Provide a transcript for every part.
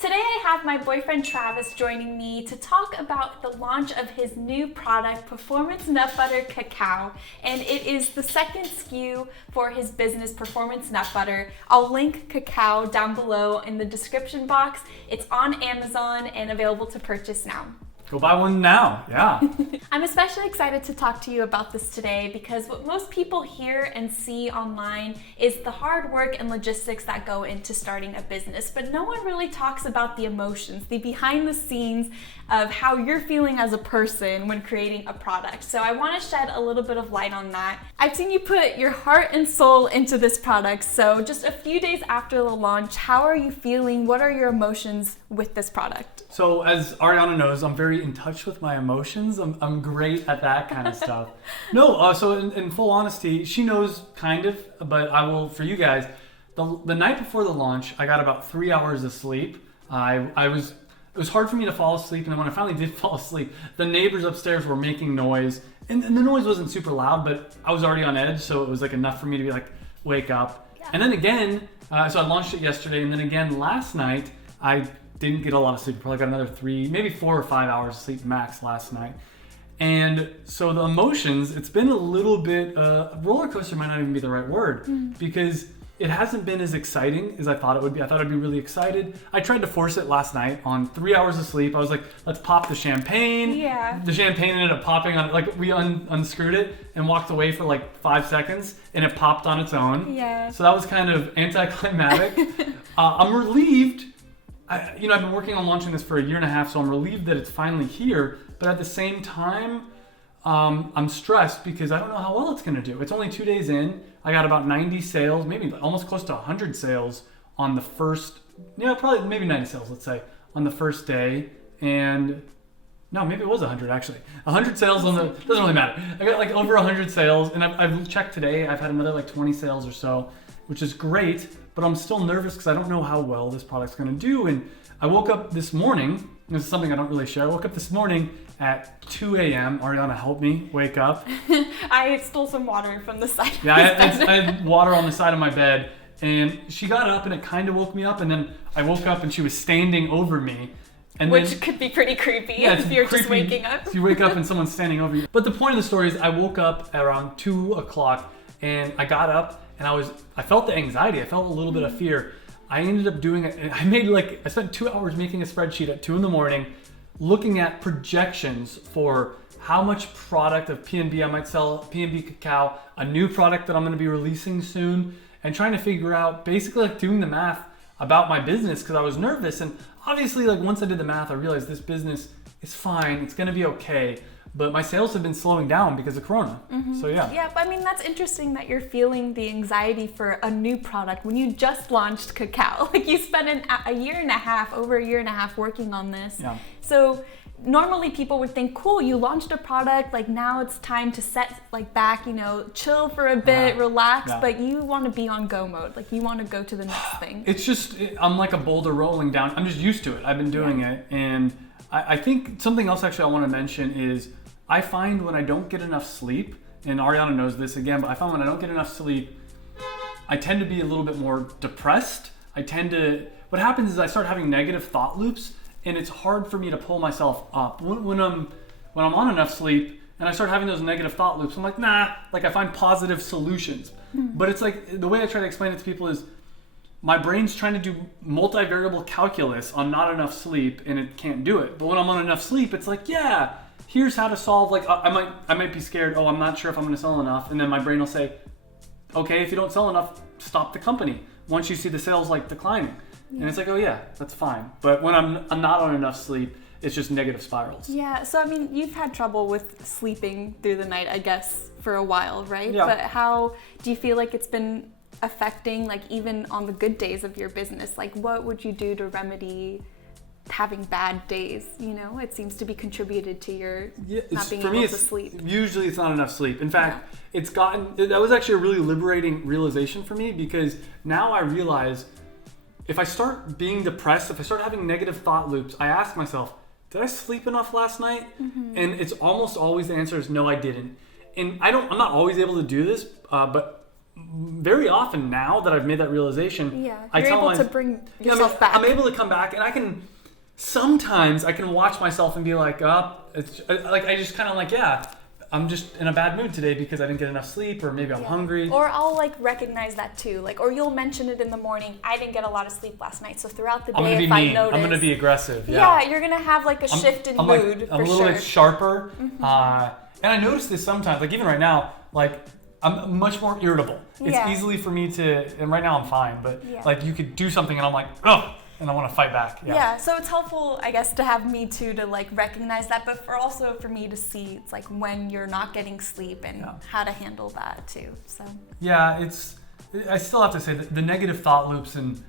Today I have my boyfriend Travis joining me to talk about the launch of his new product, Performance Nut Butter Cacao, and it is the second SKU for his business, Performance Nut Butter. I'll link Cacao down below in the description box. It's on Amazon and available to purchase now. Go buy one now, yeah. I'm especially excited to talk to you about this today because what most people hear and see online is the hard work and logistics that go into starting a business, but no one really talks about the emotions, the behind the scenes of how you're feeling as a person when creating a product. So I want to shed a little bit of light on that. I've seen you put your heart and soul into this product, so just a few days after the launch, how are you feeling? What are your emotions with this product? So as Ariana knows, I'm very in touch with my emotions. I'm great at that kind of stuff. So in full honesty, she knows kind of, but I will, for you guys, the night before the launch, I got about 3 hours of sleep. It was hard for me to fall asleep, and then when I finally did fall asleep, the neighbors upstairs were making noise, and the noise wasn't super loud, but I was already on edge, so it was like enough for me to be like, wake up. Yeah. And then again, so I launched it yesterday, and then again last night, I didn't get a lot of sleep. Probably got another 3, maybe 4 or 5 hours of sleep max last night. And so the emotions, it's been a little bit, roller coaster might not even be the right word, because it hasn't been as exciting as I thought it would be. I thought I'd be really excited. I tried to force it last night on 3 hours of sleep. I was like, let's pop the champagne. Yeah. The champagne ended up popping on, like we unscrewed it and walked away for like 5 seconds and it popped on its own. Yeah. So that was kind of anticlimactic. I'm relieved. I've been working on launching this for 1.5 years, so I'm relieved that it's finally here. But at the same time, I'm stressed because I don't know how well it's going to do. It's only 2 days in. I got about 90 sales, maybe almost close to 100 sales on the first, maybe 90 sales, let's say, on the first day. And no, maybe it was 100 actually. 100 sales doesn't really matter. I got like over 100 sales, and I've checked today. I've had another like 20 sales or so, which is great, but I'm still nervous because I don't know how well this product's going to do. And I woke up this morning, this is something I don't really share. I woke up this morning at 2 a.m. Ariana helped me wake up. I stole some water from the side. Yeah, I had water on the side of my bed, and she got up and it kind of woke me up, and then I woke up and she was standing over me. And Which could be pretty creepy if you're just waking up. So you wake up and someone's standing over you. But the point of the story is I woke up at around 2 o'clock and I got up and I felt the anxiety. I felt a little bit of fear. I ended up doing it. I spent 2 hours making a spreadsheet at 2 a.m, looking at projections for how much product of P&B I might sell, P&B Cacao, a new product that I'm going to be releasing soon, and trying to figure out, basically like doing the math about my business because I was nervous. And obviously, like once I did the math, I realized this business is fine. It's going to be okay. But my sales have been slowing down because of Corona. Mm-hmm. So yeah. Yeah, but I mean, that's interesting that you're feeling the anxiety for a new product when you just launched Cacao. Like you spent over 1.5 years working on this. Yeah. So normally people would think, cool, you launched a product, like now it's time to set like back, chill for a bit, relax, but you want to be on go mode. Like you want to go to the next thing. It's just, I'm like a boulder rolling down. I'm just used to it. I've been doing it. And I think something else actually I want to mention is I find when I don't get enough sleep, and Ariana knows this again, but I find when I don't get enough sleep, I tend to be a little bit more depressed. What happens is I start having negative thought loops, and it's hard for me to pull myself up. When I'm on enough sleep and I start having those negative thought loops, I'm like, nah, like I find positive solutions. But it's like, the way I try to explain it to people is my brain's trying to do multivariable calculus on not enough sleep and it can't do it. But when I'm on enough sleep, it's like, yeah, here's how to solve, like I might be scared, I'm not sure if I'm gonna sell enough. And then my brain will say, okay, if you don't sell enough, stop the company once you see the sales like declining. And it's like, oh yeah, that's fine. But when I'm not on enough sleep, it's just negative spirals. Yeah, so I mean, you've had trouble with sleeping through the night, I guess, for a while, right? Yeah. But how do you feel like it's been affecting, like even on the good days of your business? Like what would you do to remedy having bad days? It seems to be contributed to your not being able to sleep. Usually it's not enough sleep. In fact, that was actually a really liberating realization for me, because now I realize if I start being depressed, if I start having negative thought loops, I ask myself, did I sleep enough last night? Mm-hmm. And it's almost always the answer is no, I didn't. And I'm not always able to do this, but very often now that I've made that realization, Yeah, I you're tell able to bring yourself back. I'm able to come back, and sometimes I can watch myself and be like, it's like I just kind of like, I'm just in a bad mood today because I didn't get enough sleep, or maybe I'm hungry. Or I'll like recognize that too, like, or you'll mention it in the morning. I didn't get a lot of sleep last night, so throughout the day, if I notice, I'm gonna be aggressive. Yeah, you're gonna have like a shift in mood. I'm a little bit sharper, and I notice this sometimes. Like even right now, like I'm much more irritable. It's easily for me to, and right now I'm fine, but like you could do something and I'm like, oh. And I want to fight back. Yeah, so it's helpful, I guess, to have me too to like recognize that, but also for me to see it's like when you're not getting sleep and how to handle that too. So yeah, I still have to say that the negative thought loops, and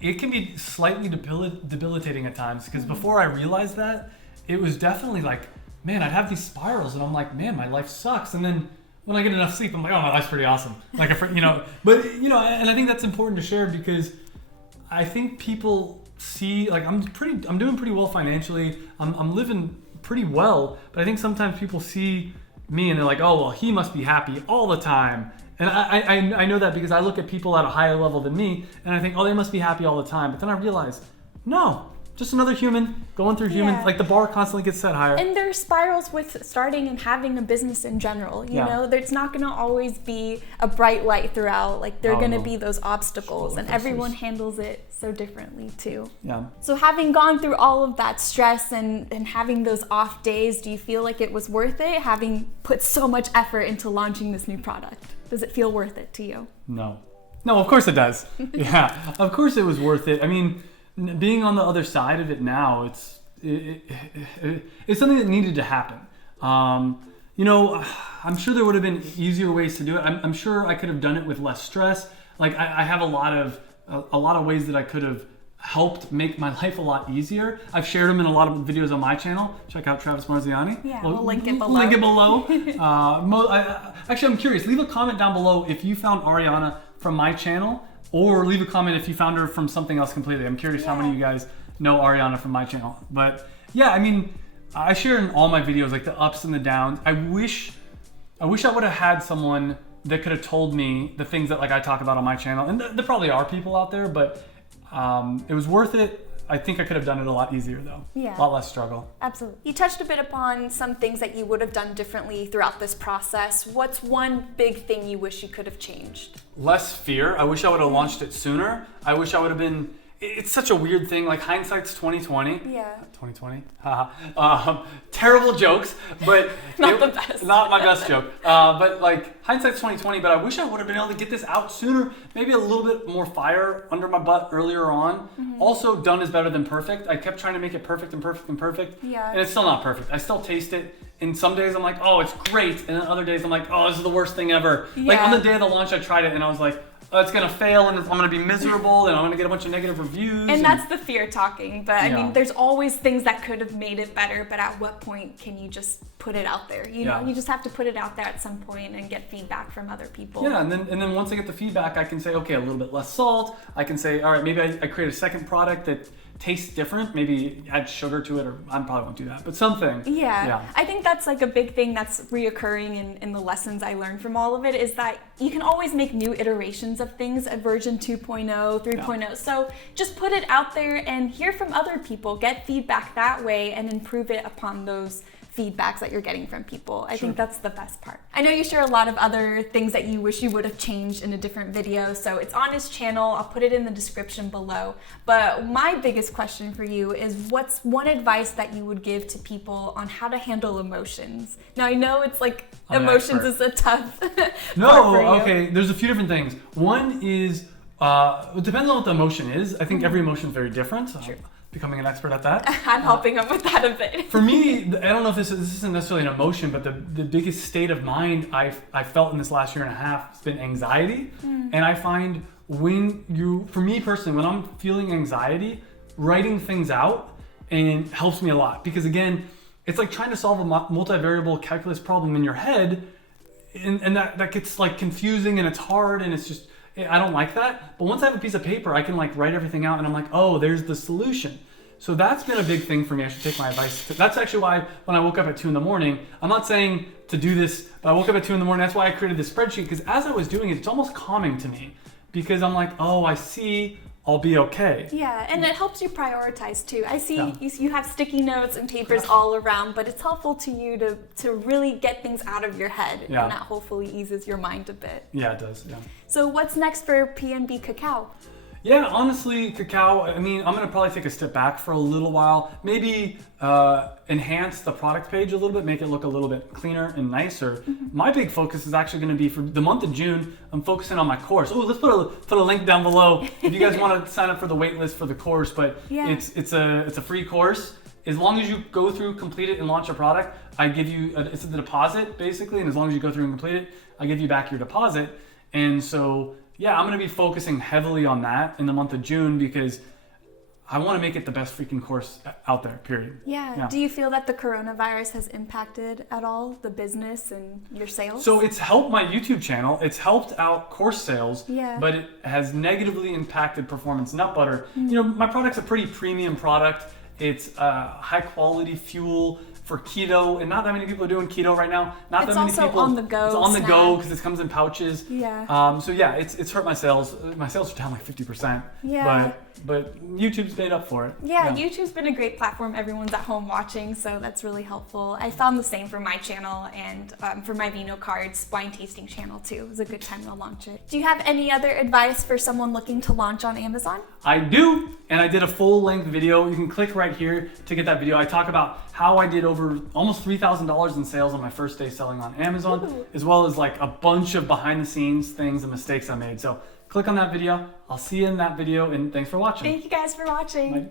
it can be slightly debilitating at times, because before I realized that, it was definitely like, man, I'd have these spirals and I'm like, man, my life sucks. And then when I get enough sleep, I'm like, oh, my life's pretty awesome. Like, but and I think that's important to share, because I think people see, like, I'm doing pretty well financially. I'm living pretty well, but I think sometimes people see me and they're like, oh, well, he must be happy all the time. And I know that because I look at people at a higher level than me and I think, oh, they must be happy all the time. But then I realize, no, just another human going through human, like the bar constantly gets set higher. And there's spirals with starting and having a business in general. You know, there's not going to always be a bright light throughout. Like there are going to be those obstacles, and everyone handles it so differently too. Yeah. So having gone through all of that stress and having those off days, do you feel like it was worth it, having put so much effort into launching this new product? Does it feel worth it to you? No, of course it does. Yeah, of course it was worth it. I mean, being on the other side of it now, it's something that needed to happen. I'm sure there would have been easier ways to do it. I'm sure I could have done it with less stress. Like I have a lot of ways that I could have helped make my life a lot easier. I've shared them in a lot of videos on my channel. Check out Travis Marziani. Yeah, we'll link it below. Actually, I'm curious. Leave a comment down below if you found Ariana from my channel, or leave a comment if you found her from something else completely. I'm curious how many of you guys know Ariana from my channel. But yeah, I mean, I share in all my videos like the ups and the downs. I wish I would have had someone that could have told me the things that like I talk about on my channel. And there probably are people out there, but it was worth it. I think I could have done it a lot easier though. Yeah. A lot less struggle. Absolutely. You touched a bit upon some things that you would have done differently throughout this process. What's one big thing you wish you could have changed? Less fear. I wish I would have launched it sooner. I wish I would have been, it's such a weird thing, like hindsight's 2020. Yeah. 2020. Terrible jokes, but not the best. Not my best joke. But like hindsight's 2020. But I wish I would have been able to get this out sooner. Maybe a little bit more fire under my butt earlier on. Also, done is better than perfect. I kept trying to make it perfect and perfect and perfect. Yeah. And it's still not perfect. I still taste it. And some days I'm like, oh, it's great. And then other days I'm like, oh, this is the worst thing ever. Yeah. Like on the day of the launch, I tried it and I was like, oh, it's gonna fail and I'm gonna be miserable and I'm gonna get a bunch of negative reviews. And that's the fear talking. But I mean, there's always things that could have made it better, but at what point can you just put it out there? You know, you just have to put it out there at some point and get feedback from other people. Yeah, and then once I get the feedback, I can say, okay, a little bit less salt. I can say, all right, maybe I create a second product that tastes different, maybe add sugar to it, or I probably won't do that, but something. Yeah. I think that's like a big thing that's reoccurring in the lessons I learned from all of it, is that you can always make new iterations of things at version 2.0, 3.0. So just put it out there and hear from other people, get feedback that way, and improve it upon those feedbacks that you're getting from people. I think that's the best part. I know you share a lot of other things that you wish you would have changed in a different video, so it's on his channel. I'll put it in the description below. But my biggest question for you is, what's one advice that you would give to people on how to handle emotions? Now I know it's like emotions is a tough part for you. Okay, there's a few different things. One is, it depends on what the emotion is. I think every emotion is very different. So True. Becoming an expert at that. I'm helping him with that a bit. For me, I don't know if this isn't necessarily an emotion, but the biggest state of mind I felt in this last year and a half has been anxiety. And I find for me personally, when I'm feeling anxiety, writing things out and helps me a lot. Because again, it's like trying to solve a multivariable calculus problem in your head, and that gets like confusing and it's hard and it's just, I don't like that. But once I have a piece of paper, I can like write everything out and I'm like, oh, there's the solution. So that's been a big thing for me. I should take my advice. That's actually why when I woke up at 2 a.m, I'm not saying to do this, but I woke up at 2 a.m. That's why I created this spreadsheet, because as I was doing it, it's almost calming to me, because I'm like, oh, I see, I'll be okay. Yeah, and it helps you prioritize too. I see you have sticky notes and papers all around, but it's helpful to you to really get things out of your head, and that hopefully eases your mind a bit. Yeah, it does, yeah. So what's next for PNB Cacao? Yeah, honestly, cacao, I mean, I'm going to probably take a step back for a little while. Maybe enhance the product page a little bit, make it look a little bit cleaner and nicer. My big focus is actually going to be for the month of June. I'm focusing on my course. Oh, let's put a link down below if you guys want to sign up for the wait list for the course. But it's a free course. As long as you go through, complete it, and launch a product, I give you, it's a deposit basically. And as long as you go through and complete it, I give you back your deposit. And so, yeah, I'm going to be focusing heavily on that in the month of June, because I want to make it the best freaking course out there, period. Yeah. Do you feel that the coronavirus has impacted at all the business and your sales? So it's helped my YouTube channel. It's helped out course sales, but it has negatively impacted Performance Nut Butter. You know, my product's a pretty premium product. It's high quality fuel for keto, and not that many people are doing keto right now. Not that many people. It's also on the go. It's on the go because it comes in pouches. Yeah. So yeah, it's hurt my sales. My sales are down like 50%. Yeah. But YouTube's made up for it. Yeah, YouTube's been a great platform. Everyone's at home watching, so that's really helpful. I found the same for my channel and for my Vino Cards wine tasting channel too. It was a good time to launch it. Do you have any other advice for someone looking to launch on Amazon? I do, and I did a full-length video. You can click right here to get that video. I talk about how I did over almost $3,000 in sales on my first day selling on Amazon, as well as like a bunch of behind-the-scenes things and mistakes I made. So click on that video. I'll see you in that video, and thanks for watching. Thank you guys for watching. Bye.